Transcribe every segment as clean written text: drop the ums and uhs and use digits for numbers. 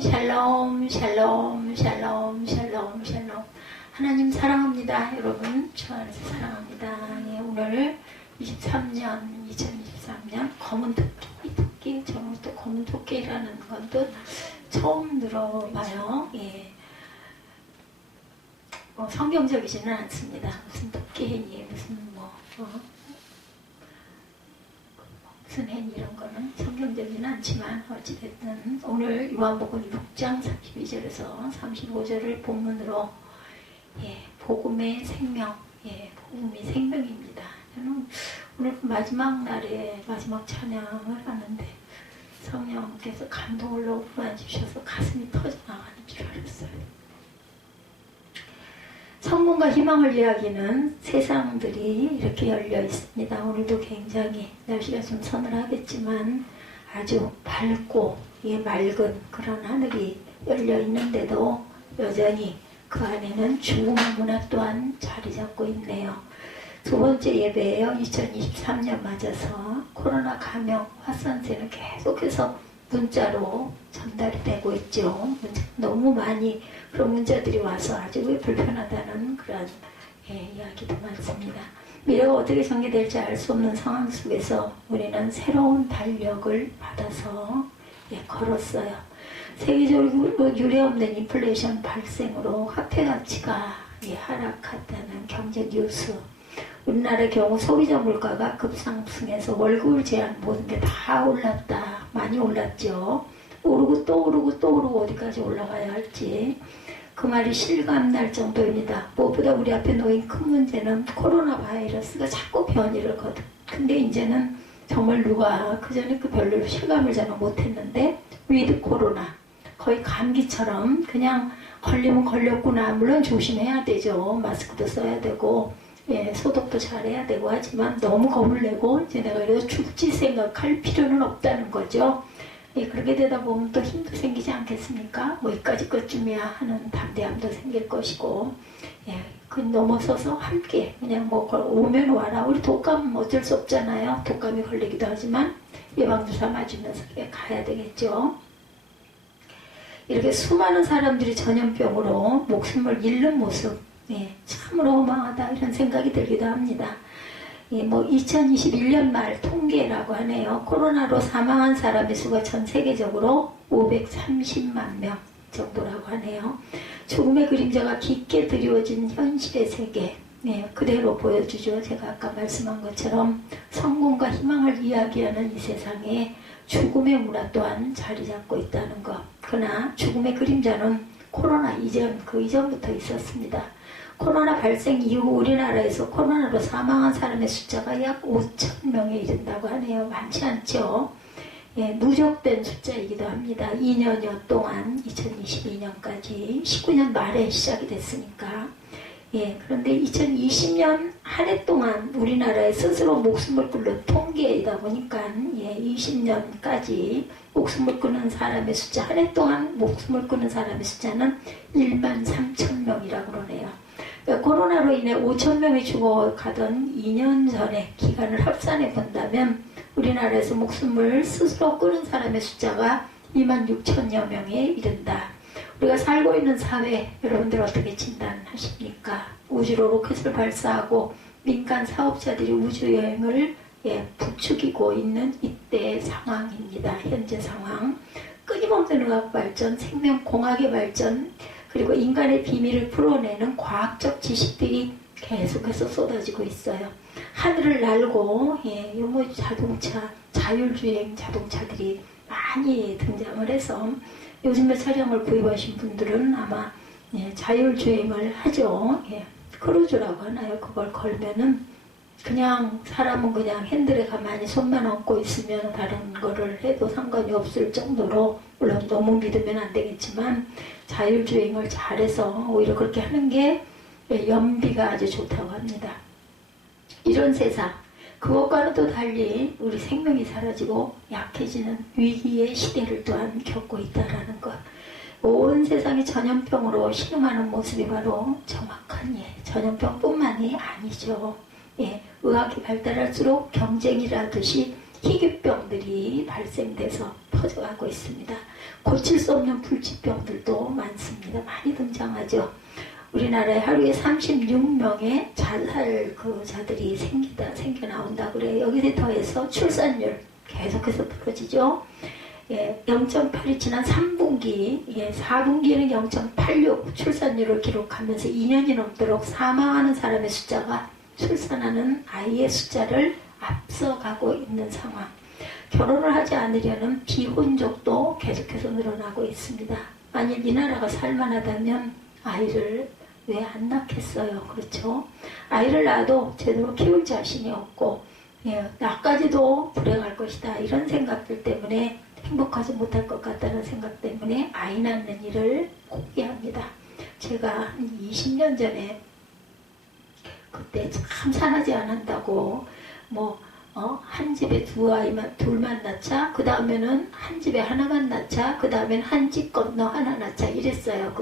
샬롬, 샬롬, 샬롬, 샬롬, 샬롬. 하나님 사랑합니다. 여러분, 주 안에서 사랑합니다. 예, 오늘 2023년 검은 토끼, 저는 또 검은 토끼라는 것도 처음 들어봐요. 예. 성경적이지는 않습니다. 무슨 토끼해니, 무슨 무슨 해니 이런 거는 성경적이는 않지만 어찌됐든 오늘 요한복음 6장 32절에서 35절을 본문으로 복음의 생명, 복음이 생명입니다. 저는 오늘 마지막 날에 마지막 찬양을 하는데 성령께서 감동을 부어주셔서 가슴이 터져나가는 줄 알았어요. 성공과 희망을 이야기하는 세상들이 이렇게 열려 있습니다. 오늘도 굉장히 날씨가 좀 서늘하겠지만 아주 밝고 맑은 그런 하늘이 열려 있는데도 여전히 그 안에는 죽음의 문화 또한 자리 잡고 있네요. 두 번째 예배예요. 2023년 맞아서 코로나 감염 확산세는 계속해서 문자로 전달이 되고 있죠. 너무 많이 그런 문자들이 와서 아주 불편하다는 그런 이야기도 많습니다. 미래가 어떻게 전개될지 알 수 없는 상황 속에서 우리는 새로운 달력을 받아서 걸었어요. 세계적으로 유례없는 인플레이션 발생으로 화폐 가치가 하락했다는 경제 뉴스. 우리나라의 경우 소비자 물가가 급상승해서 월급을 제한 모든 게 다 올랐다. 많이 올랐죠. 오르고 또 오르고 또 오르고 어디까지 올라가야 할지 그 말이 실감날 정도입니다. 무엇보다 우리 앞에 놓인 큰 문제는 코로나 바이러스가 자꾸 변이를 거듭. 근데 이제는 정말 누가 그전에 별로 실감을 저는 못했는데 위드 코로나 거의 감기처럼 그냥 걸리면 걸렸구나. 물론 조심해야 되죠. 마스크도 써야 되고 소독도 잘해야 되고 하지만 너무 겁을 내고 이제 내가 이래서 죽지 생각할 필요는 없다는 거죠. 그렇게 되다 보면 또 힘도 생기지 않겠습니까? 이까지 것쯤이야 하는 담대함도 생길 것이고 그 넘어서서 함께 그냥 오면 와라. 우리 독감 어쩔 수 없잖아요. 독감이 걸리기도 하지만 예방주사 맞으면서 가야 되겠죠. 이렇게 수많은 사람들이 전염병으로 목숨을 잃는 모습 참으로 허망하다 이런 생각이 들기도 합니다. 2021년 말 통계라고 하네요. 코로나로 사망한 사람의 수가 전 세계적으로 530만 명 정도라고 하네요. 죽음의 그림자가 깊게 드리워진 현실의 세계 그대로 보여주죠. 제가 아까 말씀한 것처럼 성공과 희망을 이야기하는 이 세상에 죽음의 문화 또한 자리 잡고 있다는 것. 그러나 죽음의 그림자는 코로나 그 이전부터 있었습니다. 코로나 발생 이후 우리나라에서 코로나로 사망한 사람의 숫자가 약 5,000명에 이른다고 하네요. 많지 않죠. 누적된 숫자이기도 합니다. 2년여 동안 2022년까지 19년 말에 시작이 됐으니까. 그런데 2020년 한 해 동안 우리나라에 스스로 목숨을 끊는 통계이다 보니까 20년까지 목숨을 끊는 사람의 숫자, 한 해 동안 목숨을 끊는 사람의 숫자는 13,000명이라고 그러네요. 코로나로 인해 5,000명이 죽어가던 2년 전의 기간을 합산해 본다면 우리나라에서 목숨을 스스로 끊은 사람의 숫자가 26,000여 명에 이른다. 우리가 살고 있는 사회 여러분들 어떻게 진단하십니까? 우주로 로켓을 발사하고 민간 사업자들이 우주여행을 부추기고 있는 이때의 상황입니다. 현재 상황. 끊임없는 의학 발전, 생명공학의 발전, 그리고 인간의 비밀을 풀어내는 과학적 지식들이 계속해서 쏟아지고 있어요. 하늘을 날고 자동차, 자율주행 자동차들이 많이 등장을 해서 요즘에 차량을 구입하신 분들은 아마 자율주행을 하죠. 크루즈라고 하나요? 그걸 걸면은 그냥 사람은 그냥 핸들에 가만히 손만 얹고 있으면 다른 거를 해도 상관이 없을 정도로, 물론 너무 믿으면 안 되겠지만 자율주행을 잘해서 오히려 그렇게 하는 게 연비가 아주 좋다고 합니다. 이런 세상, 그것과는 또 달리 우리 생명이 사라지고 약해지는 위기의 시대를 또한 겪고 있다는 것. 온 세상이 전염병으로 신음하는 모습이 바로 정확한 전염병뿐만이 아니죠. 의학이 발달할수록 경쟁이라듯이 희귀병들이 발생돼서 퍼져가고 있습니다. 고칠 수 없는 불치병들도 많습니다. 많이 등장하죠. 우리나라에 하루에 36명의 자살 자들이 생겨 나온다 그래요. 여기에 더해서 출산율 계속해서 떨어지죠. 0.8이 지난 3분기, 4분기에는 0.86 출산율을 기록하면서 2년이 넘도록 사망하는 사람의 숫자가 출산하는 아이의 숫자를 앞서가고 있는 상황. 결혼을 하지 않으려는 비혼족도 계속해서 늘어나고 있습니다. 만일 이 나라가 살만하다면 아이를 왜 안 낳겠어요? 그렇죠? 아이를 낳아도 제대로 키울 자신이 없고 나까지도 불행할 것이다. 이런 생각들 때문에 행복하지 못할 것 같다는 생각 때문에 아이 낳는 일을 포기합니다. 제가 한 20년 전에 그때 참 산하지 않는다고 한 집에 둘만 낳자, 그 다음에는 한 집에 하나만 낳자, 그 다음엔 한 집 건너 하나 낳자 이랬어요.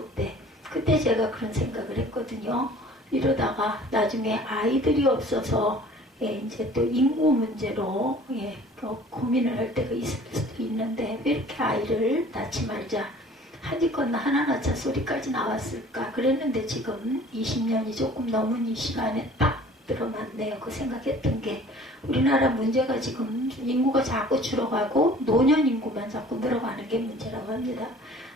그때 제가 그런 생각을 했거든요. 이러다가 나중에 아이들이 없어서 이제 또 인구 문제로 고민을 할 때가 있을 수도 있는데 왜 이렇게 아이를 낳지 말자, 한 집 건너 하나 낳자 소리까지 나왔을까 그랬는데 지금 20년이 조금 넘은 이 시간에 딱 들어맞네요. 그 생각했던 게 우리나라 문제가 지금 인구가 자꾸 줄어가고 노년 인구만 자꾸 늘어가는 게 문제라고 합니다.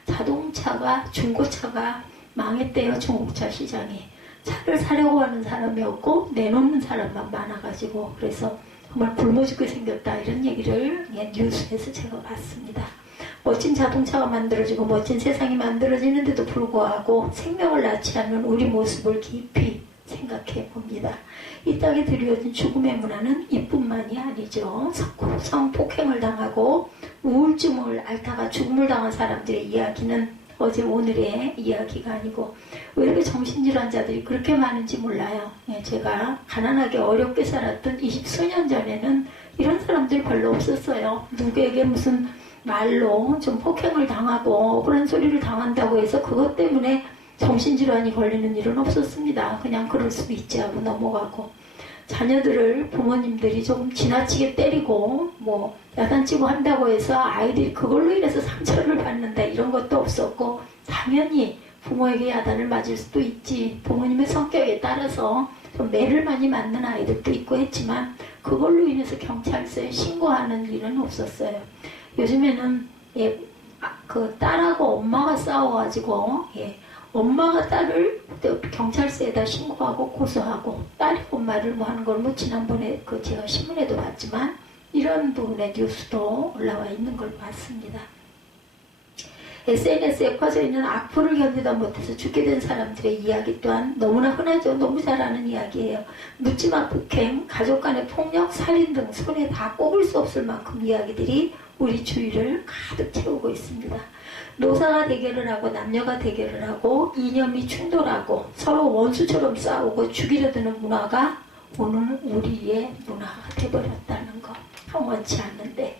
자동차가 중고차가 망했대요. 중고차 시장이. 차를 사려고 하는 사람이 없고 내놓는 사람만 많아가지고 그래서 정말 굶어 죽게 생겼다 이런 얘기를 뉴스에서 제가 봤습니다. 멋진 자동차가 만들어지고 멋진 세상이 만들어지는데도 불구하고 생명을 낳지 않는 우리 모습을 깊이 생각해 봅니다. 이 땅에 드리워진 죽음의 문화는 이뿐만이 아니죠. 성폭행을 당하고 우울증을 앓다가 죽음을 당한 사람들의 이야기는 어제 오늘의 이야기가 아니고 왜 이렇게 정신질환자들이 그렇게 많은지 몰라요. 제가 가난하게 어렵게 살았던 20수년 전에는 이런 사람들이 별로 없었어요. 누구에게 무슨 말로 좀 폭행을 당하고 그런 소리를 당한다고 해서 그것 때문에 정신질환이 걸리는 일은 없었습니다. 그냥 그럴 수도 있지 하고 넘어가고 자녀들을 부모님들이 조금 지나치게 때리고 야단치고 한다고 해서 아이들이 그걸로 인해서 상처를 받는다 이런 것도 없었고 당연히 부모에게 야단을 맞을 수도 있지 부모님의 성격에 따라서 좀 매를 많이 맞는 아이들도 있고 했지만 그걸로 인해서 경찰서에 신고하는 일은 없었어요. 요즘에는 딸하고 엄마가 싸워가지고 엄마가 딸을 경찰서에다 신고하고 고소하고 딸이 엄마를 하는 걸 지난번에 제가 신문에도 봤지만 이런 부분의 뉴스도 올라와 있는 걸 봤습니다. SNS에 퍼져 있는 악플을 견디다 못해서 죽게 된 사람들의 이야기 또한 너무나 흔하죠. 너무 잘 아는 이야기예요. 묻지마 폭행, 가족 간의 폭력, 살인 등 손에 다 꼽을 수 없을 만큼 이야기들이 우리 주위를 가득 채우고 있습니다. 노사가 대결을 하고 남녀가 대결을 하고 이념이 충돌하고 서로 원수처럼 싸우고 죽이려 드는 문화가 오늘 우리의 문화가 되어버렸다는 거. 원치 않는데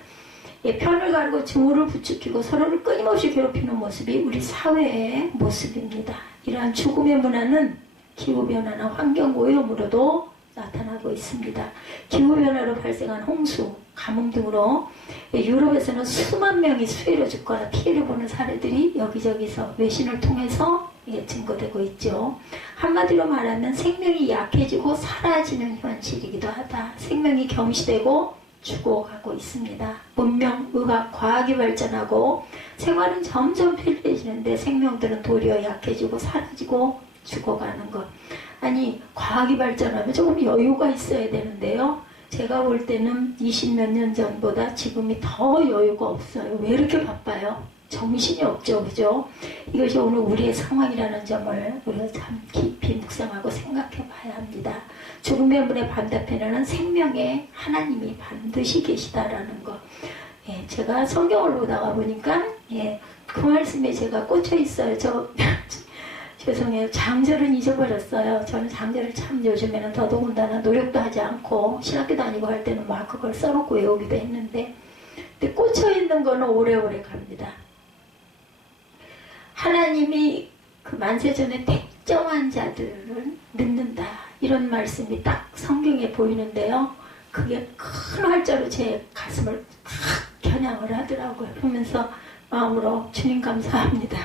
편을 가르고 증오를 부추기고 서로를 끊임없이 괴롭히는 모습이 우리 사회의 모습입니다. 이러한 죽음의 문화는 기후변화나 환경오염으로도 나타나고 있습니다. 기후변화로 발생한 홍수, 가뭄 등으로 유럽에서는 수만 명이 수해로 죽거나 피해를 보는 사례들이 여기저기서 외신을 통해서 증거되고 있죠. 한마디로 말하면 생명이 약해지고 사라지는 현실이기도 하다. 생명이 경시되고 죽어가고 있습니다. 문명, 의학, 과학이 발전하고 생활은 점점 편리해지는데 생명들은 도리어 약해지고 사라지고 죽어가는 것. 아니 과학이 발전하면 조금 여유가 있어야 되는데요. 제가 볼 때는 20몇 년 전보다 지금이 더 여유가 없어요. 왜 이렇게 바빠요? 정신이 없죠. 그죠? 이것이 오늘 우리의 상황이라는 점을 우리가 참 깊이 묵상하고 생각해 봐야 합니다. 죽음의 문의 반대편에는 생명의 하나님이 반드시 계시다라는 것. 제가 성경을 보다가 보니까 그 말씀에 제가 꽂혀 있어요. 죄송해요. 장절은 잊어버렸어요. 저는 장절을 참 요즘에는 더더군다나 노력도 하지 않고 신학교 다니고 할 때는 막 그걸 써놓고 외우기도 했는데 근데 꽂혀있는 거는 오래오래 갑니다. 하나님이 그 만세전에 택정한 자들을 믿는다. 이런 말씀이 딱 성경에 보이는데요. 그게 큰 활자로 제 가슴을 탁 겨냥을 하더라고요. 그러면서 마음으로 주님 감사합니다.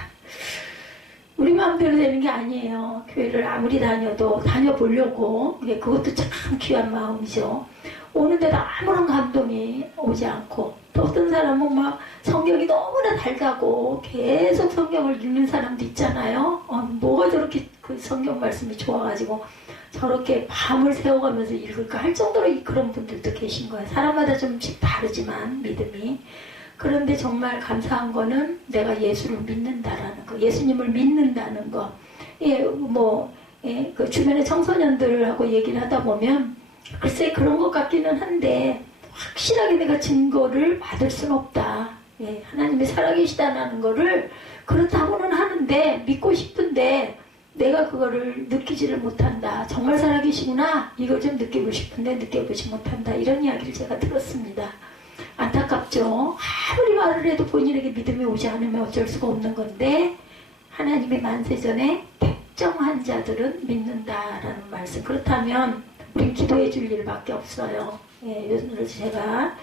우리 마음대로 되는 게 아니에요. 교회를 아무리 다녀도 다녀보려고, 그것도 참 귀한 마음이죠. 오는데도 아무런 감동이 오지 않고, 또 어떤 사람은 막 성경이 너무나 달다고 계속 성경을 읽는 사람도 있잖아요. 뭐가 저렇게 그 성경 말씀이 좋아가지고 저렇게 밤을 새워가면서 읽을까 할 정도로 그런 분들도 계신 거예요. 사람마다 좀씩 다르지만 믿음이. 그런데 정말 감사한 거는 내가 예수를 믿는다라는 거, 예수님을 믿는다는 거. 그 주변의 청소년들하고 얘기를 하다 보면 글쎄 그런 것 같기는 한데 확실하게 내가 증거를 받을 수는 없다. 하나님이 살아계시다는 거를 그렇다고는 하는데 믿고 싶은데 내가 그거를 느끼지를 못한다. 정말 살아계시구나. 이걸 좀 느끼고 싶은데 느껴보지 못한다. 이런 이야기를 제가 들었습니다. 안타깝죠. 아무리 말을 해도 본인에게 믿음이 오지 않으면 어쩔 수가 없는 건데 하나님의 만세전에 택정한 자들은 믿는다라는 말씀. 그렇다면 우린 기도해 줄 일밖에 없어요. 요즘 제가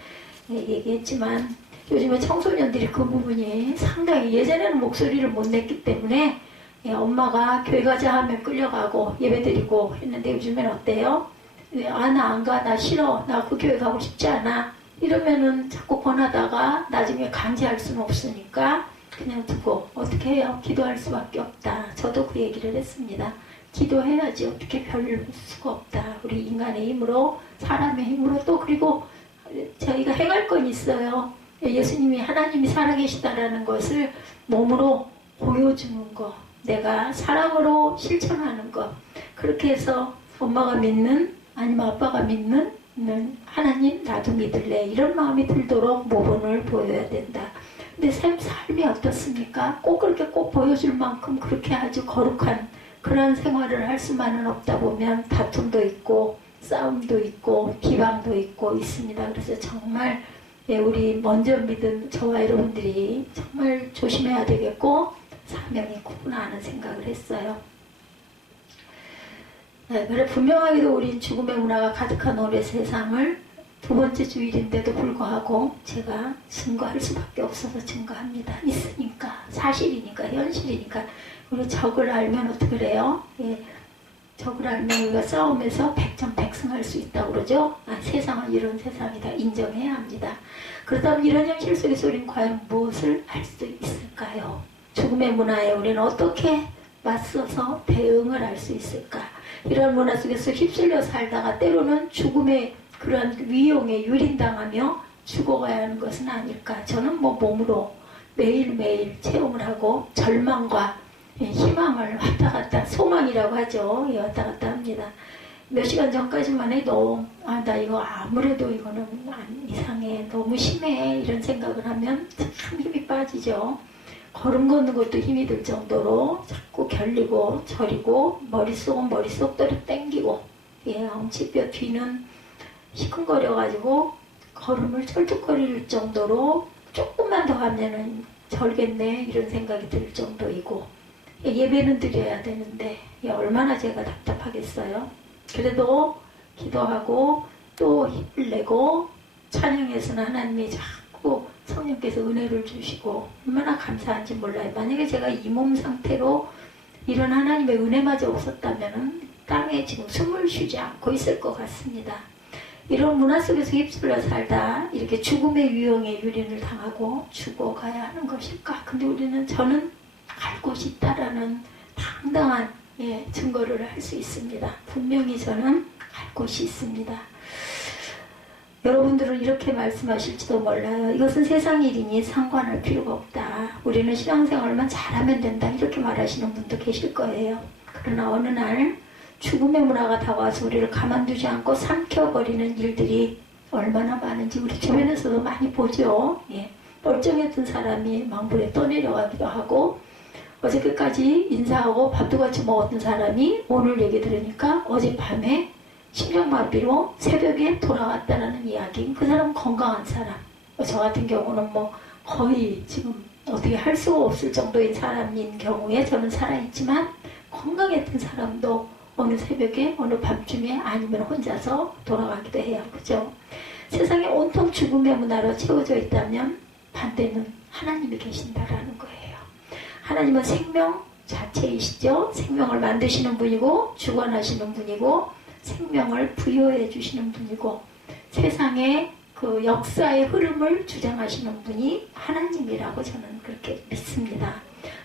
얘기했지만 요즘에 청소년들이 그 부분이 상당히 예전에는 목소리를 못 냈기 때문에 엄마가 교회 가자 하면 끌려가고 예배드리고 했는데 요즘엔 어때요? 나 안 가, 나 싫어, 나 그 교회 가고 싶지 않아 이러면은 자꾸 권하다가 나중에 강제할 수는 없으니까 그냥 두고 어떻게 해요? 기도할 수밖에 없다. 저도 그 얘기를 했습니다. 기도해야지 어떻게 별 수가 없다. 우리 인간의 힘으로 사람의 힘으로 또 그리고 저희가 행할 건 있어요. 예수님이 하나님이 살아계시다라는 것을 몸으로 보여주는 거, 내가 사랑으로 실천하는 거. 그렇게 해서 엄마가 믿는 아니면 아빠가 믿는 하나님 나도 믿을래 이런 마음이 들도록 모범을 보여야 된다. 근데 삶이 어떻습니까? 꼭 그렇게 꼭 보여줄 만큼 그렇게 아주 거룩한 그런 생활을 할 수만은 없다 보면 다툼도 있고 싸움도 있고 비방도 있고 있습니다. 그래서 정말 우리 먼저 믿은 저와 여러분들이 정말 조심해야 되겠고 사명이 크구나 하는 생각을 했어요. 그래 분명하게도 우린 죽음의 문화가 가득한 올해 세상을 두 번째 주일인데도 불구하고 제가 증거할 수밖에 없어서 증거합니다. 있으니까 사실이니까 현실이니까. 우리 적을 알면 어떻게 그래요? 적을 알면 우리가 싸움에서 백전백승할 수 있다고 그러죠. 세상은 이런 세상이다 인정해야 합니다. 그렇다면 이런 현실 속에서 우리는 과연 무엇을 할 수 있을까요? 죽음의 문화에 우리는 어떻게 맞서서 대응을 할 수 있을까? 이런 문화 속에서 휩쓸려 살다가 때로는 죽음의 그런 위용에 유린당하며 죽어가야 하는 것은 아닐까? 저는 몸으로 매일매일 체험을 하고 절망과 희망을 왔다 갔다, 소망이라고 하죠. 왔다 갔다 합니다. 몇 시간 전까지만 해도 나 이거 아무래도 이거는 이상해, 너무 심해 이런 생각을 하면 참 힘이 빠지죠. 걸음 걷는 것도 힘이 들 정도로 자꾸 결리고 저리고 머릿속은 머릿속대로 땡기고 엉치뼈 뒤는 시큰거려가지고 걸음을 철쭉거릴 정도로 조금만 더 가면은 절겠네 이런 생각이 들 정도이고 예배는 드려야 되는데 얼마나 제가 답답하겠어요. 그래도 기도하고 또 힘을 내고 찬양에서는 하나님이 자꾸 성령께서 은혜를 주시고 얼마나 감사한지 몰라요. 만약에 제가 이 몸 상태로 이런 하나님의 은혜마저 없었다면 땅에 지금 숨을 쉬지 않고 있을 것 같습니다. 이런 문화 속에서 휩쓸려 살다 이렇게 죽음의 유형에 유린을 당하고 죽어가야 하는 것일까? 근데 저는 갈 곳이 있다라는 당당한 증거를 할 수 있습니다. 분명히 저는 갈 곳이 있습니다. 여러분들은 이렇게 말씀하실지도 몰라요. 이것은 세상 일이니 상관할 필요가 없다. 우리는 신앙생활만 잘하면 된다. 이렇게 말하시는 분도 계실 거예요. 그러나 어느 날 죽음의 문화가 다가와서 우리를 가만두지 않고 삼켜버리는 일들이 얼마나 많은지 우리 주변에서도 많이 보죠. 멀쩡했던 사람이 망불에 떠내려가기도 하고 어저께까지 인사하고 밥도 같이 먹었던 사람이 오늘 얘기 들으니까 어젯밤에 심장마비로 새벽에 돌아왔다는 이야기. 그 사람은 건강한 사람. 저 같은 경우는 거의 지금 어떻게 할 수가 없을 정도인 사람인 경우에 저는 살아있지만 건강했던 사람도 어느 새벽에, 어느 밤중에, 아니면 혼자서 돌아가기도 해요. 그죠? 세상에 온통 죽음의 문화로 채워져 있다면 반대는 하나님이 계신다라는 거예요. 하나님은 생명 자체이시죠. 생명을 만드시는 분이고 주관하시는 분이고 생명을 부여해 주시는 분이고 세상의 그 역사의 흐름을 주장하시는 분이 하나님이라고 저는 그렇게 믿습니다.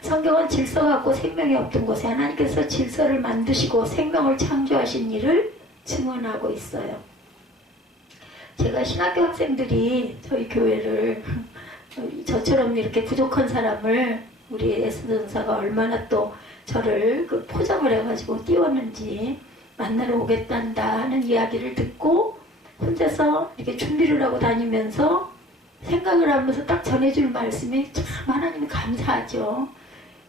성경은 질서 갖고 생명이 없던 곳에 하나님께서 질서를 만드시고 생명을 창조하신 일을 증언하고 있어요. 제가 신학교 학생들이 저희 교회를 저처럼 이렇게 부족한 사람을 우리 에스더사가 얼마나 또 저를 그 포장을 해가지고 띄웠는지 만나러 오겠단다 하는 이야기를 듣고 혼자서 이렇게 준비를 하고 다니면서 생각을 하면서 딱 전해줄 말씀이 참 하나님이 감사하죠.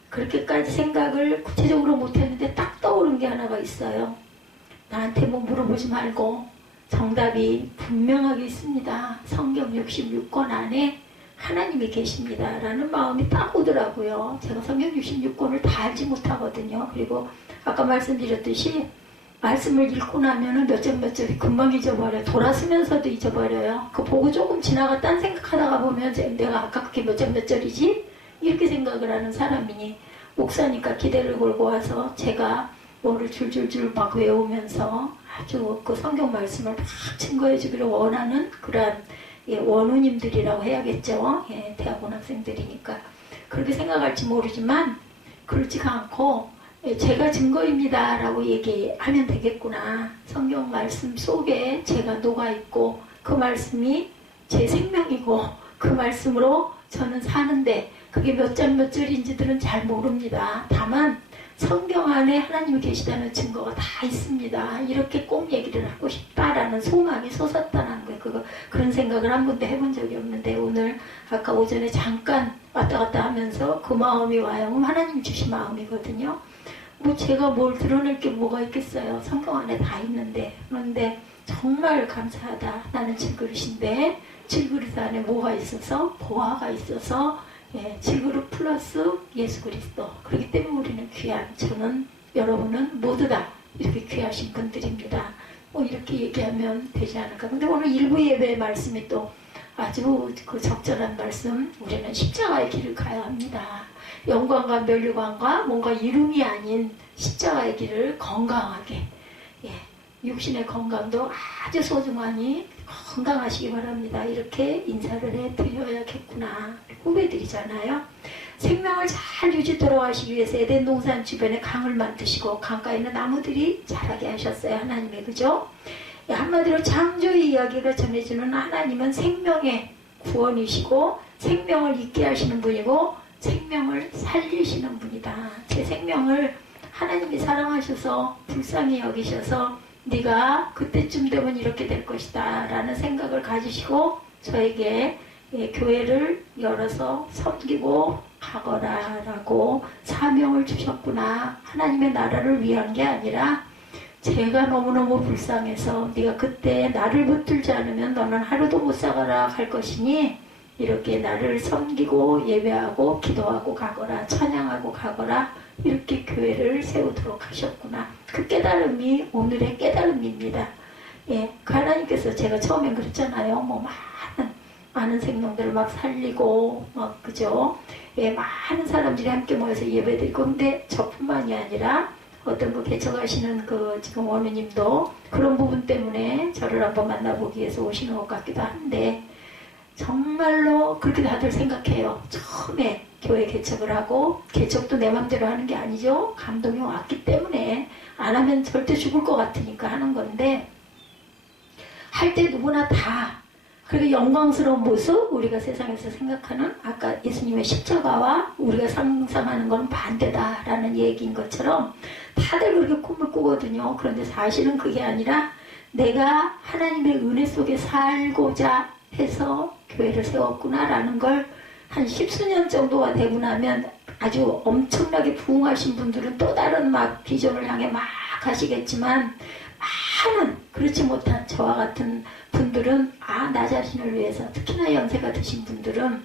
그렇게까지 생각을 구체적으로 못했는데 딱 떠오른 게 하나가 있어요. 나한테 뭐 물어보지 말고 정답이 분명하게 있습니다. 성경 66권 안에 하나님이 계십니다. 라는 마음이 딱 오더라고요. 제가 성경 66권을 다 알지 못하거든요. 그리고 아까 말씀드렸듯이 말씀을 읽고 나면은 몇 절이 금방 잊어버려요. 돌아서면서도 잊어버려요. 그 보고 조금 지나가 딴 생각하다가 보면 내가 아까 그게 몇 절이지? 이렇게 생각을 하는 사람이니 목사니까 기대를 걸고 와서 제가 뭐를 줄줄줄 막 외우면서 아주 그 성경 말씀을 막 증거해 주기를 원하는 그런 원우님들이라고 해야겠죠. 대학원 학생들이니까. 그렇게 생각할지 모르지만 그렇지가 않고 제가 증거입니다 라고 얘기하면 되겠구나. 성경 말씀 속에 제가 녹아있고 그 말씀이 제 생명이고 그 말씀으로 저는 사는데 그게 몇 절인지들은 잘 모릅니다. 다만 성경 안에 하나님이 계시다는 증거가 다 있습니다. 이렇게 꼭 얘기를 하고 싶다라는 소망이 솟았다는 거예요. 그런 생각을 한 번도 해본 적이 없는데 오늘 아까 오전에 잠깐 왔다 갔다 하면서 그 마음이 와요. 하나님 주신 마음이거든요. 뭐 제가 뭘 드러낼 게 뭐가 있겠어요. 성경 안에 다 있는데. 그런데 정말 감사하다. 나는 질그릇인데 질그릇 안에 뭐가 있어서 보화가 있어서 질그릇 플러스 예수 그리스도. 그렇기 때문에 우리는 귀한, 저는 여러분은 모두 다 이렇게 귀하신 분들입니다. 뭐 이렇게 얘기하면 되지 않을까. 근데 오늘 일부 예배의 말씀이 또 아주 그 적절한 말씀. 우리는 십자가의 길을 가야 합니다. 영광과 면류관과 뭔가 이름이 아닌 십자가의 길을 건강하게, 육신의 건강도 아주 소중하니 건강하시기 바랍니다. 이렇게 인사를 해드려야겠구나. 후배들이잖아요. 생명을 잘 유지토록 하시기 위해서 에덴 동산 주변에 강을 만드시고 강가에 있는 나무들이 자라게 하셨어요. 하나님의, 그죠? 한마디로 창조의 이야기가 전해지는 하나님은 생명의 구원이시고 생명을 있게 하시는 분이고 생명을 살리시는 분이다. 제 생명을 하나님이 사랑하셔서 불쌍히 여기셔서 네가 그때쯤 되면 이렇게 될 것이다 라는 생각을 가지시고 저에게 교회를 열어서 섬기고 가거라 라고 사명을 주셨구나. 하나님의 나라를 위한 게 아니라 제가 너무너무 불쌍해서 네가 그때 나를 붙들지 않으면 너는 하루도 못 살아라 할 것이니 이렇게 나를 섬기고 예배하고 기도하고 가거라, 찬양하고 가거라, 이렇게 교회를 세우도록 하셨구나. 그 깨달음이 오늘의 깨달음입니다. 그 하나님께서 제가 처음엔 그랬잖아요. 뭐 많은 생명들을 막 살리고 그죠? 많은 사람들이 함께 모여서 예배드리고. 근데 저뿐만이 아니라 어떤 그 개척하시는 그 지금 원우님도 그런 부분 때문에 저를 한번 만나보기 위해서 오시는 것 같기도 한데 정말로 그렇게 다들 생각해요. 처음에 교회 개척을 하고, 개척도 내 맘대로 하는 게 아니죠. 감동이 왔기 때문에 안 하면 절대 죽을 것 같으니까 하는 건데 할 때 누구나 다 그리고 영광스러운 모습, 우리가 세상에서 생각하는 아까 예수님의 십자가와 우리가 상상하는 건 반대다라는 얘기인 것처럼 다들 그렇게 꿈을 꾸거든요. 그런데 사실은 그게 아니라 내가 하나님의 은혜 속에 살고자 해서 교회를 세웠구나라는 걸 한 10수년 정도가 되고 나면 아주 엄청나게 부흥하신 분들은 또 다른 막 비전을 향해 막 하시겠지만 많은 그렇지 못한 저와 같은 분들은 나 자신을 위해서, 특히나 연세가 드신 분들은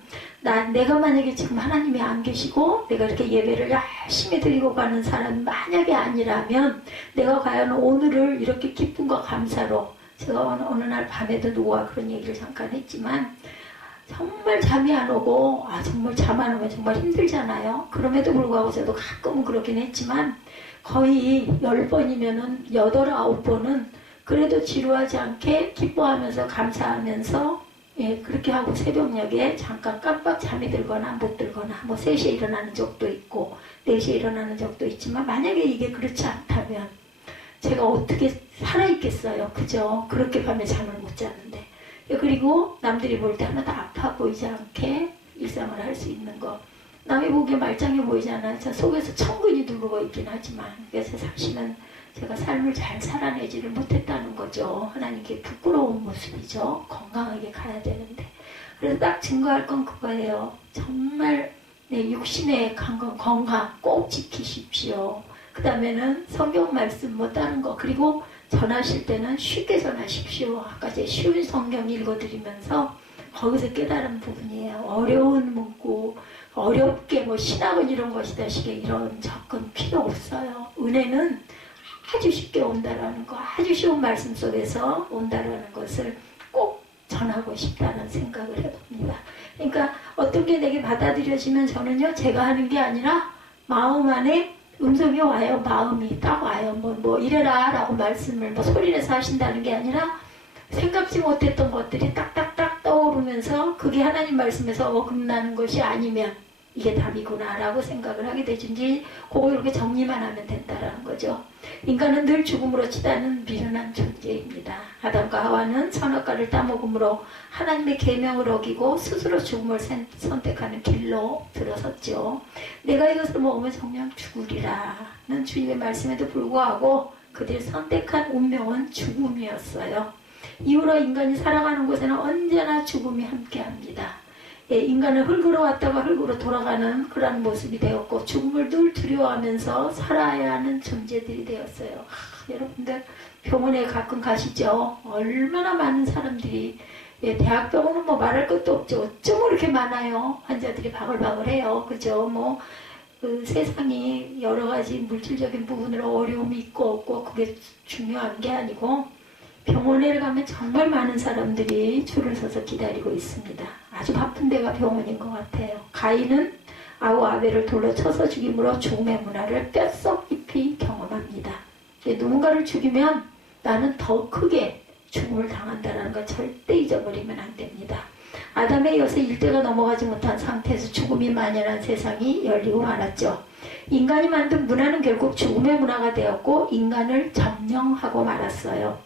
내가 만약에 지금 하나님이 안 계시고 내가 이렇게 예배를 열심히 드리고 가는 사람이 만약에 아니라면 내가 과연 오늘을 이렇게 기쁨과 감사로, 제가 어느 날 밤에도 누구와 그런 얘기를 잠깐 했지만 정말 잠이 안 오고 정말 잠 안 오면 정말 힘들잖아요. 그럼에도 불구하고 저도 가끔은 그렇긴 했지만 거의 10번이면은 8, 9번은 그래도 지루하지 않게 기뻐하면서 감사하면서 그렇게 하고 새벽녘에 잠깐 깜빡 잠이 들거나 못 들거나 3시에 일어나는 적도 있고 4시에 일어나는 적도 있지만, 만약에 이게 그렇지 않다면 제가 어떻게 살아있겠어요. 그죠? 그렇게 밤에 잠을 못 자는데. 그리고 남들이 볼 때 하나도 아파 보이지 않게 일상을 할 수 있는 거. 남이 보기에 말짱해 보이잖아요. 저 속에서 천근이 누르고 있긴 하지만, 그래서 사실은 제가 삶을 잘 살아내지를 못했다는 거죠. 하나님께 부끄러운 모습이죠. 건강하게 가야 되는데. 그래서 딱 증거할 건 그거예요. 정말 내 육신의 건강 꼭 지키십시오. 그 다음에는 성경 말씀 다른 거, 그리고 전하실 때는 쉽게 전하십시오. 아까 제 쉬운 성경 읽어드리면서 거기서 깨달은 부분이에요. 어려운 문구, 어렵게 신학은 이런 것이다 식의 이런 접근 필요 없어요. 은혜는 아주 쉽게 온다라는 거, 아주 쉬운 말씀 속에서 온다라는 것을 꼭 전하고 싶다는 생각을 해봅니다. 그러니까 어떤 게 내게 받아들여지면 저는요, 제가 하는 게 아니라 마음 안에 음성이 와요. 마음이 딱 와요. 이래라 라고 말씀을 소리내서 하신다는 게 아니라 생각지 못했던 것들이 딱딱딱 떠오르면서 그게 하나님 말씀에서 어긋나는 것이 아니면 이게 답이구나 라고 생각을 하게 되든지, 그거 이렇게 정리만 하면 된다라는 거죠. 인간은 늘 죽음으로 치닫는 미련한 존재입니다. 아담과 하와는 선악과를 따먹음으로 하나님의 계명을 어기고 스스로 죽음을 선택하는 길로 들어섰죠. 내가 이것을 먹으면 정녕 죽으리라는 주님의 말씀에도 불구하고 그들이 선택한 운명은 죽음이었어요. 이후로 인간이 살아가는 곳에는 언제나 죽음이 함께합니다. 인간은 흙으로 왔다가 흙으로 돌아가는 그런 모습이 되었고, 죽음을 늘 두려워하면서 살아야 하는 존재들이 되었어요. 여러분들 병원에 가끔 가시죠? 얼마나 많은 사람들이, 대학병원은 말할 것도 없죠. 어쩜 이렇게 많아요. 환자들이 바글바글해요. 그죠? 세상이 여러 가지 물질적인 부분으로 어려움이 있고 없고 그게 중요한 게 아니고, 병원에 가면 정말 많은 사람들이 줄을 서서 기다리고 있습니다. 아주 바쁜 데가 병원인 것 같아요. 가인은 아우 아벨을 돌로 쳐서 죽임으로 죽음의 문화를 뼛속 깊이 경험합니다. 누군가를 죽이면 나는 더 크게 죽음을 당한다는 걸 절대 잊어버리면 안 됩니다. 아담에 이어서 일대가 넘어가지 못한 상태에서 죽음이 만연한 세상이 열리고 말았죠. 인간이 만든 문화는 결국 죽음의 문화가 되었고 인간을 점령하고 말았어요.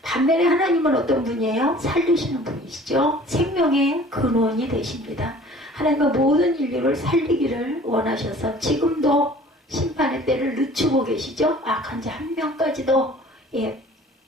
반면에 하나님은 어떤 분이에요? 살리시는 분이시죠. 생명의 근원이 되십니다. 하나님은 모든 인류를 살리기를 원하셔서 지금도 심판의 때를 늦추고 계시죠. 악한 자 한 명까지도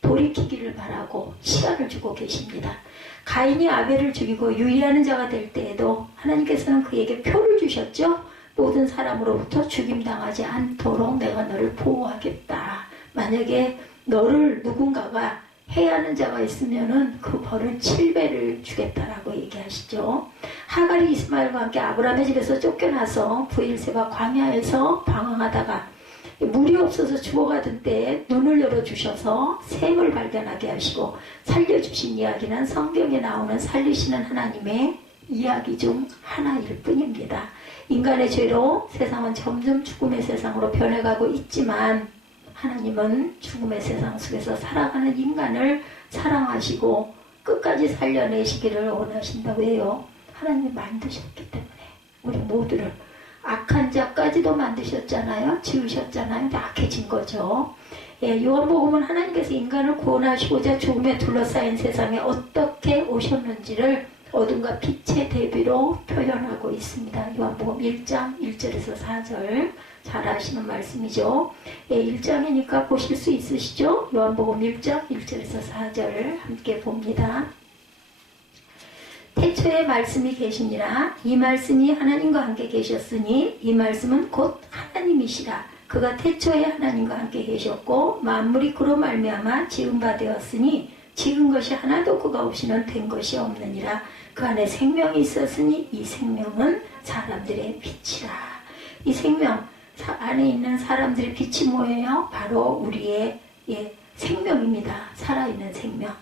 돌이키기를 바라고 시간을 주고 계십니다. 가인이 아벨을 죽이고 유의하는 자가 될 때에도 하나님께서는 그에게 표를 주셨죠. 모든 사람으로부터 죽임당하지 않도록 내가 너를 보호하겠다. 만약에 너를 누군가가 해야 하는 자가 있으면은 그 벌을 7배를 주겠다라고 얘기하시죠. 하갈이 이스마엘과 함께 아브라함의 집에서 쫓겨나서 브엘세바 광야에서 방황하다가 물이 없어서 죽어가던 때에 눈을 열어주셔서 샘을 발견하게 하시고 살려주신 이야기는 성경에 나오는 살리시는 하나님의 이야기 중 하나일 뿐입니다. 인간의 죄로 세상은 점점 죽음의 세상으로 변해가고 있지만 하나님은 죽음의 세상 속에서 살아가는 인간을 사랑하시고 끝까지 살려내시기를 원하신다. 왜요? 하나님이 만드셨기 때문에 우리 모두를 악한 자까지도 만드셨잖아요. 지으셨잖아요. 악해진 거죠. 요한복음은 하나님께서 인간을 구원하시고자 죽음에 둘러싸인 세상에 어떻게 오셨는지를 어둠과 빛의 대비로 표현하고 있습니다. 요한복음 1장 1절에서 4절 잘 아시는 말씀이죠. 1장이니까 보실 수 있으시죠? 요한복음 1장 1절에서 4절 함께 봅니다. 태초에 말씀이 계시니라. 이 말씀이 하나님과 함께 계셨으니 이 말씀은 곧 하나님이시라. 그가 태초에 하나님과 함께 계셨고 만물이 그로 말미암아 지은 바 되었으니 지은 것이 하나도 그가 없이는 된 것이 없느니라. 그 안에 생명이 있었으니 이 생명은 사람들의 빛이라. 이 생명 안에 있는 사람들의 빛이 뭐예요? 바로 우리의 생명입니다. 살아있는 생명.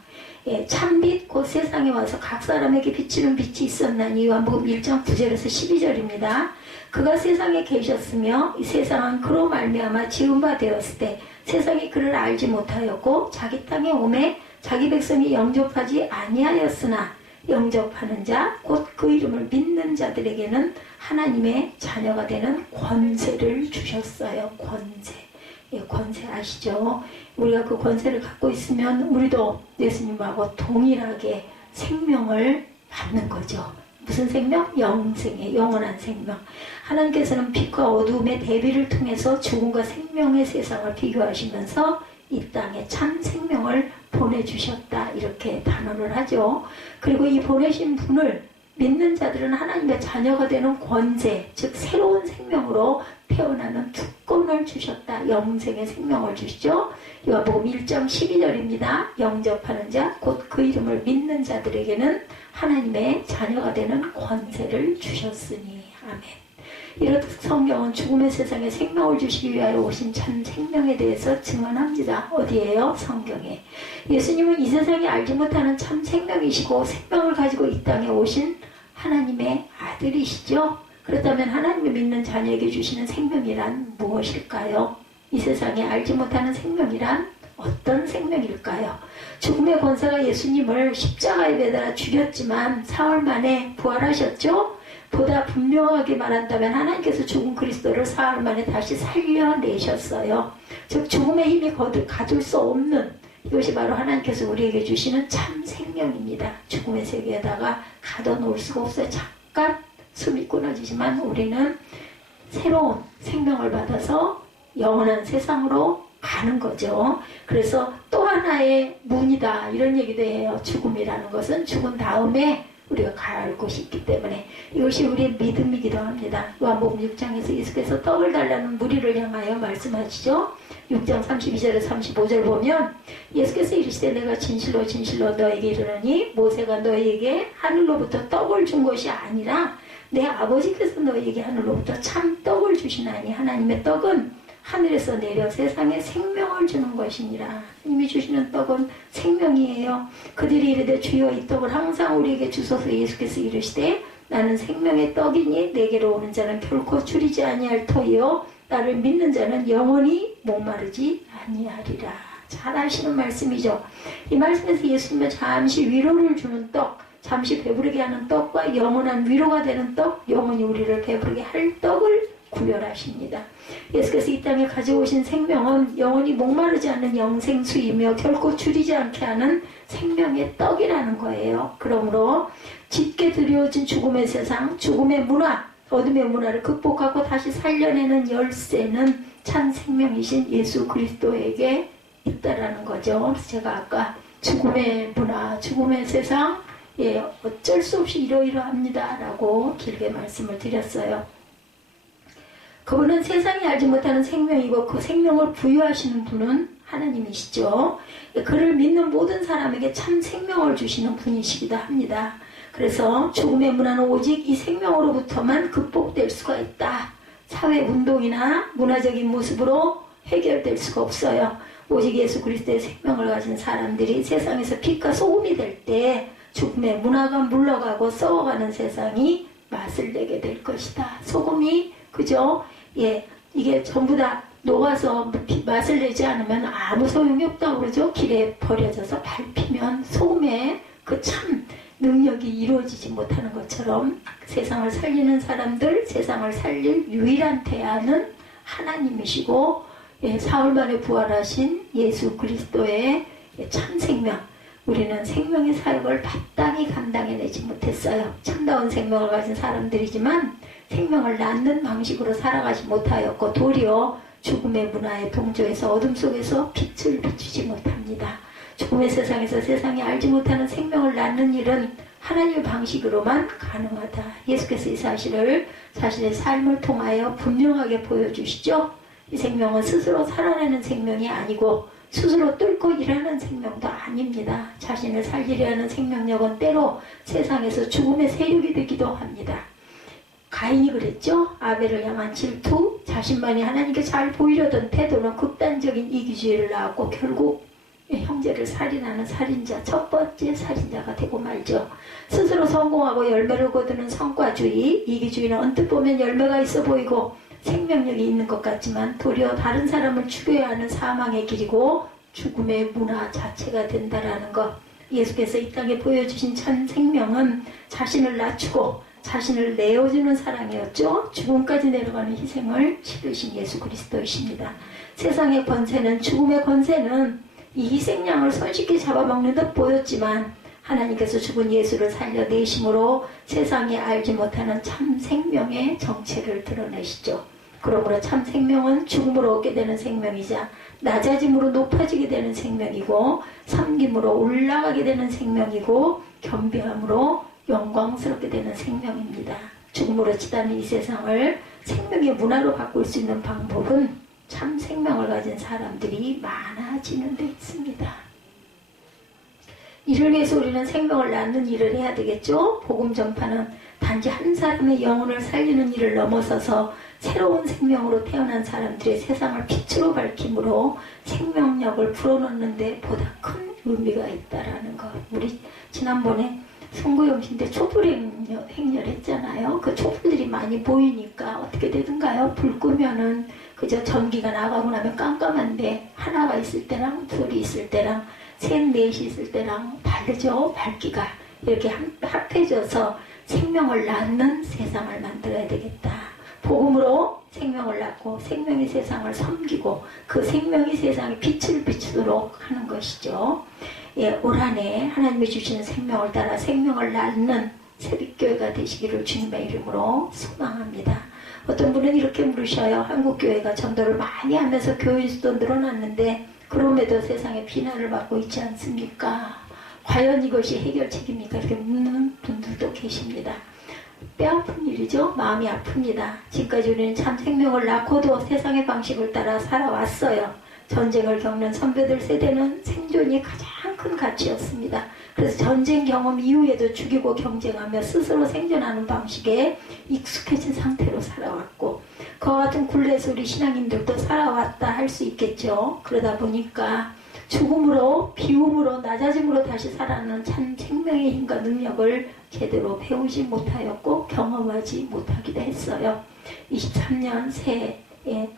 참빛 곧 세상에 와서 각 사람에게 비치는 빛이 있었나니 요한복음 1장 9절에서 12절입니다. 그가 세상에 계셨으며 이 세상은 그로 말미암아 지은 바 되었을 때 세상이 그를 알지 못하였고 자기 땅에 오매 자기 백성이 영접하지 아니하였으나 영접하는 자 곧 그 이름을 믿는 자들에게는 하나님의 자녀가 되는 권세를 주셨어요. 권세 아시죠? 우리가 그 권세를 갖고 있으면 우리도 예수님하고 동일하게 생명을 받는 거죠. 무슨 생명? 영생의 영원한 생명. 하나님께서는 빛과 어두움의 대비를 통해서 죽음과 생명의 세상을 비교하시면서 이 땅에 참 생명을 보내주셨다 이렇게 단언을 하죠. 그리고 이 보내신 분을 믿는 자들은 하나님의 자녀가 되는 권세, 즉 새로운 생명으로 태어나는 특권을 주셨다. 영생의 생명을 주시죠. 요한복음 1장 12절입니다. 영접하는 자, 곧 그 이름을 믿는 자들에게는 하나님의 자녀가 되는 권세를 주셨으니. 아멘. 이렇듯 성경은 죽음의 세상에 생명을 주시기 위하여 오신 참 생명에 대해서 증언합니다. 어디에요? 성경에. 예수님은 이 세상이 알지 못하는 참 생명이시고 생명을 가지고 이 땅에 오신 하나님의 아들이시죠. 그렇다면 하나님을 믿는 자녀에게 주시는 생명이란 무엇일까요? 이 세상에 알지 못하는 생명이란 어떤 생명일까요? 죽음의 권세가 예수님을 십자가에 매달아 죽였지만 사흘 만에 부활하셨죠? 보다 분명하게 말한다면 하나님께서 죽은 그리스도를 사흘 만에 다시 살려내셨어요. 즉 죽음의 힘이 가둘 수 없는 이것이 바로 하나님께서 우리에게 주시는 참 생명입니다. 죽음의 세계에다가 가둬놓을 수가 없어요. 잠깐 숨이 끊어지지만 우리는 새로운 생명을 받아서 영원한 세상으로 가는 거죠. 그래서 또 하나의 문이다 이런 얘기도 해요. 죽음이라는 것은 죽은 다음에 우리가 가야 할 곳이 있기 때문에 이것이 우리의 믿음이기도 합니다. 요한복음 6장에서 예수께서 떡을 달라는 무리를 향하여 말씀하시죠. 6장 32절에서 35절 보면 예수께서 이르시되 내가 진실로 진실로 너에게 이르노니 모세가 너에게 하늘로부터 떡을 준 것이 아니라 내 아버지께서 너에게 하늘로부터 참 떡을 주시나니 하나님의 떡은 하늘에서 내려 세상에 생명을 주는 것이니라. 하나님이 주시는 떡은 생명이에요. 그들이 이르되 주여 이 떡을 항상 우리에게 주소서. 예수께서 이르시되 나는 생명의 떡이니 내게로 오는 자는 결코 줄이지 아니할 터이요 나를 믿는 자는 영원히 목마르지 아니하리라. 잘 아시는 말씀이죠. 이 말씀에서 예수님은 잠시 위로를 주는 떡, 잠시 배부르게 하는 떡과 영원한 위로가 되는 떡, 영원히 우리를 배부르게 할 떡을 구별하십니다. 예수께서 이 땅에 가져오신 생명은 영원히 목마르지 않는 영생수이며 결코 줄이지 않게 하는 생명의 떡이라는 거예요. 그러므로 짙게 드리워진 죽음의 세상, 죽음의 문화, 어둠의 문화를 극복하고 다시 살려내는 열쇠는 참 생명이신 예수 그리스도에게 있다라는 거죠. 그래서 제가 아까 죽음의 문화, 죽음의 세상, 어쩔 수 없이 이러이러합니다 라고 길게 말씀을 드렸어요. 그분은 세상이 알지 못하는 생명이고 그 생명을 부여하시는 분은 하나님이시죠. 그를 믿는 모든 사람에게 참 생명을 주시는 분이시기도 합니다. 그래서 죽음의 문화는 오직 이 생명으로부터만 극복될 수가 있다. 사회운동이나 문화적인 모습으로 해결될 수가 없어요. 오직 예수 그리스도의 생명을 가진 사람들이 세상에서 빛과 소금이 될 때 죽음의 문화가 물러가고 썩어가는 세상이 맛을 내게 될 것이다. 소금이 그죠? 이게 전부 다 녹아서 맛을 내지 않으면 아무 소용이 없다고 그러죠. 길에 버려져서 밟히면 소금의 그 참 능력이 이루어지지 못하는 것처럼 세상을 살리는 사람들, 세상을 살릴 유일한 대안은 하나님이시고 사흘 만에 부활하신 예수 그리스도의 참 생명, 우리는 생명의 사역을 마땅히 감당해내지 못했어요. 참다운 생명을 가진 사람들이지만 생명을 낳는 방식으로 살아가지 못하였고 도리어 죽음의 문화에 동조해서 어둠 속에서 빛을 비추지 못합니다. 죽음의 세상에서 세상이 알지 못하는 생명을 낳는 일은 하나님의 방식으로만 가능하다. 예수께서 이 사실을 자신의 삶을 통하여 분명하게 보여주시죠. 이 생명은 스스로 살아내는 생명이 아니고 스스로 뚫고 일하는 생명도 아닙니다. 자신을 살리려 하는 생명력은 때로 세상에서 죽음의 세력이 되기도 합니다. 가인이 그랬죠. 아벨을 향한 질투, 자신만이 하나님께 잘 보이려던 태도는 극단적인 이기주의를 낳았고 결국 형제를 살인하는 살인자, 첫 번째 살인자가 되고 말죠. 스스로 성공하고 열매를 거두는 성과주의, 이기주의는 언뜻 보면 열매가 있어 보이고 생명력이 있는 것 같지만 도리어 다른 사람을 죽여야 하는 사망의 길이고 죽음의 문화 자체가 된다라는 것. 예수께서 이 땅에 보여주신 참 생명은 자신을 낮추고 자신을 내어주는 사랑이었죠. 죽음까지 내려가는 희생을 치르신 예수 그리스도이십니다. 세상의 권세는, 죽음의 권세는 이 희생양을 손쉽게 잡아먹는 듯 보였지만 하나님께서 죽은 예수를 살려내심으로 세상이 알지 못하는 참 생명의 정체를 드러내시죠. 그러므로 참 생명은 죽음으로 얻게 되는 생명이자 낮아짐으로 높아지게 되는 생명이고 섬김으로 올라가게 되는 생명이고 겸비함으로 영광스럽게 되는 생명입니다. 죽음으로 치닫는 이 세상을 생명의 문화로 바꿀 수 있는 방법은 참 생명을 가진 사람들이 많아지는 데 있습니다. 이를 위해서 우리는 생명을 낳는 일을 해야 되겠죠. 복음 전파는 단지 한 사람의 영혼을 살리는 일을 넘어서서 새로운 생명으로 태어난 사람들의 세상을 빛으로 밝힘으로 생명력을 불어넣는 데 보다 큰 의미가 있다라는 것. 우리 지난번에 송구영신 때 촛불 행렬 했잖아요. 그 촛불들이 많이 보이니까 어떻게 되던가요? 불 끄면은 그저 전기가 나가고 나면 깜깜한데 하나가 있을 때랑 둘이 있을 때랑 셋, 넷이 있을 때랑 다르죠. 밝기가 이렇게 합해져서 생명을 낳는 세상을 만들어야 되겠다. 복음으로 생명을 낳고 생명이 세상을 섬기고 그 생명이 세상에 빛을 비추도록 하는 것이죠. 예, 올 한 해 하나님이 주시는 생명을 따라 생명을 낳는 새벽교회가 되시기를 주님의 이름으로 소망합니다. 어떤 분은 이렇게 물으셔요. 한국교회가 전도를 많이 하면서 교인 수도 늘어났는데 그럼에도 세상에 비난을 받고 있지 않습니까? 과연 이것이 해결책입니까? 이렇게 묻는 분들도 계십니다. 뼈아픈 일이죠. 마음이 아픕니다. 지금까지 우리는 참 생명을 낳고도 세상의 방식을 따라 살아왔어요. 전쟁을 겪는 선배들 세대는 생존이 가장 큰 가치였습니다. 그래서 전쟁 경험 이후에도 죽이고 경쟁하며 스스로 생존하는 방식에 익숙해진 상태로 살아왔고 그와 같은 굴레에서 우리 신앙인들도 살아왔다 할 수 있겠죠. 그러다 보니까 죽음으로 비움으로 낮아짐으로 다시 살아나는 참 생명의 힘과 능력을 제대로 배우지 못하였고 경험하지 못하기도 했어요. 23년 새해에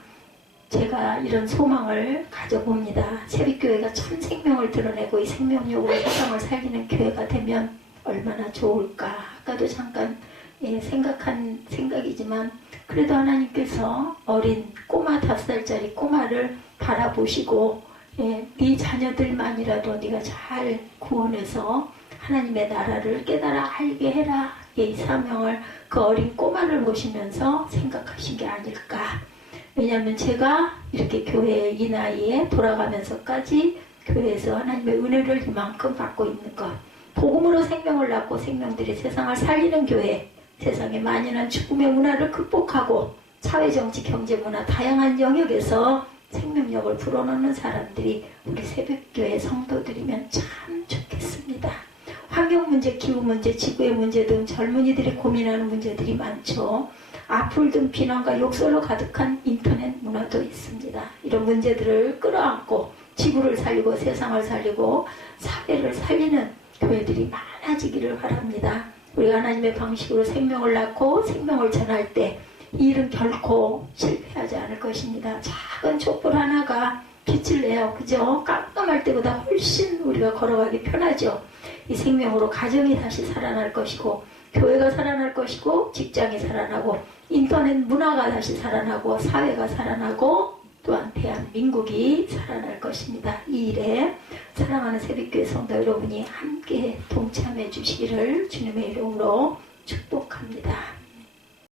제가 이런 소망을 가져봅니다. 새벽교회가 참 생명을 드러내고 이 생명력으로 세상을 살리는 교회가 되면 얼마나 좋을까. 아까도 잠깐 생각한 생각이지만 그래도 하나님께서 어린 꼬마 5살짜리 꼬마를 바라보시고 네 자녀들만이라도 네가 잘 구원해서 하나님의 나라를 깨달아 알게 해라. 이 사명을 그 어린 꼬마를 보시면서 생각하신 게 아닐까. 왜냐하면 제가 이렇게 교회에 이 나이에 돌아가면서까지 교회에서 하나님의 은혜를 이만큼 받고 있는 것. 복음으로 생명을 낳고 생명들이 세상을 살리는 교회. 세상에 만연한 죽음의 문화를 극복하고 사회, 정치, 경제, 문화 다양한 영역에서 생명력을 불어넣는 사람들이 우리 새벽교회 성도들이면 참 좋겠습니다. 환경 문제, 기후 문제, 지구의 문제 등 젊은이들이 고민하는 문제들이 많죠. 악플 등 비난과 욕설로 가득한 인터넷 문화도 있습니다. 이런 문제들을 끌어안고 지구를 살리고 세상을 살리고 사회를 살리는 교회들이 많아지기를 바랍니다. 우리가 하나님의 방식으로 생명을 낳고 생명을 전할 때 이 일은 결코 실패하지 않을 것입니다. 작은 촛불 하나가 빛을 내요. 그죠? 깜깜할 때보다 훨씬 우리가 걸어가기 편하죠. 이 생명으로 가정이 다시 살아날 것이고 교회가 살아날 것이고 직장이 살아나고 인터넷 문화가 다시 살아나고 사회가 살아나고 또한 대한민국이 살아날 것입니다. 이 일에 사랑하는 새벽교회 성도 여러분이 함께 동참해 주시기를 주님의 이름으로 축복합니다.